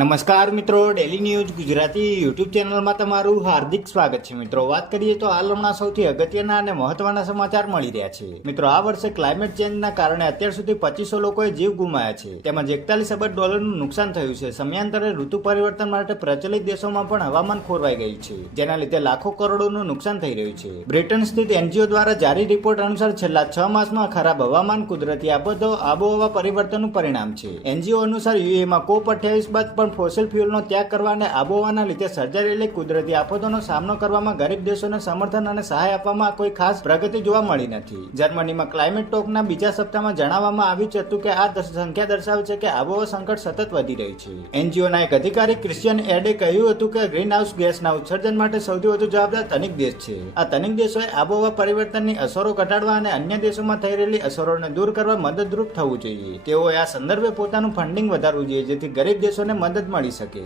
નમસ્કાર મિત્રો, daily news Gujarati YouTube ચેનલમાં તમારું હાર્દિક સ્વાગત છે. મિત્રો, વાત કરીએ તો હાલ હમણાં સૌથી અગત્યના અને મહત્વના સમાચાર મળી રહ્યા છે. મિત્રો, આ વર્ષે ક્લાઇમેટ ચેન્જના કારણે અત્યાર સુધી 2500 લોકોએ જીવ ગુમાયા છે, તેમજ 41 અબજ ડોલરનું નુકસાન થયું છે. સમયાંતરે ઋતુ પરિવર્તન માટે પ્રચલિત દેશોમાં પણ હવામાન ખોરવાઈ ગયું છે, જેના લીધે લાખો કરોડોનું નુકસાન થઈ રહ્યું છે. બ્રિટન સ્થિત એનજીઓ દ્વારા જારી રિપોર્ટ અનુસાર છેલ્લા 6 માસમાં ખરાબ હવામાન, કુદરતી આફતો, આબોહવા પરિવર્તનનું પરિણામ છે. એનજીઓ અનુસાર યુએમાં COP28 બાદ પણ ફોસિલ ફ્યુઅલનો ત્યાગ કરવા અને આબોહવાના લીધે સર્જાયેલી કુદરતી આફતોનો સામનો કરવામાં ગરીબ દેશોને સમર્થન અને સહાય આપવામાં કોઈ ખાસ પ્રગતિ જોવા મળી નથી. જર્મનીમાં ક્લાઇમેટ ટોકના બીજા સપ્તાહમાં જણાવવામાં આવ્યું હતું કે આ સંખ્યા દર્શાવે છે કે આબોહવા સંકટ સતત વધી રહી છે. એનજીઓના એક અધિકારી ક્રિશ્ચિયન એડે કહ્યું હતું કે ગ્રીનહાઉસ ગેસના ઉત્સર્જન માટે સૌથી વધુ જવાબદાર ધનિક દેશ છે. આ ધનિક દેશોએ આબોહવા પરિવર્તનની અસરો ઘટાડવા અને અન્ય દેશોમાં થઈ રહેલી અસરોને દૂર કરવા મદદરૂપ થવું જોઈએ. તેઓએ આ સંદર્ભે પોતાનું ફંડિંગ વધારવું જોઈએ, જેથી ગરીબ દેશોને મદદ મળી શકે.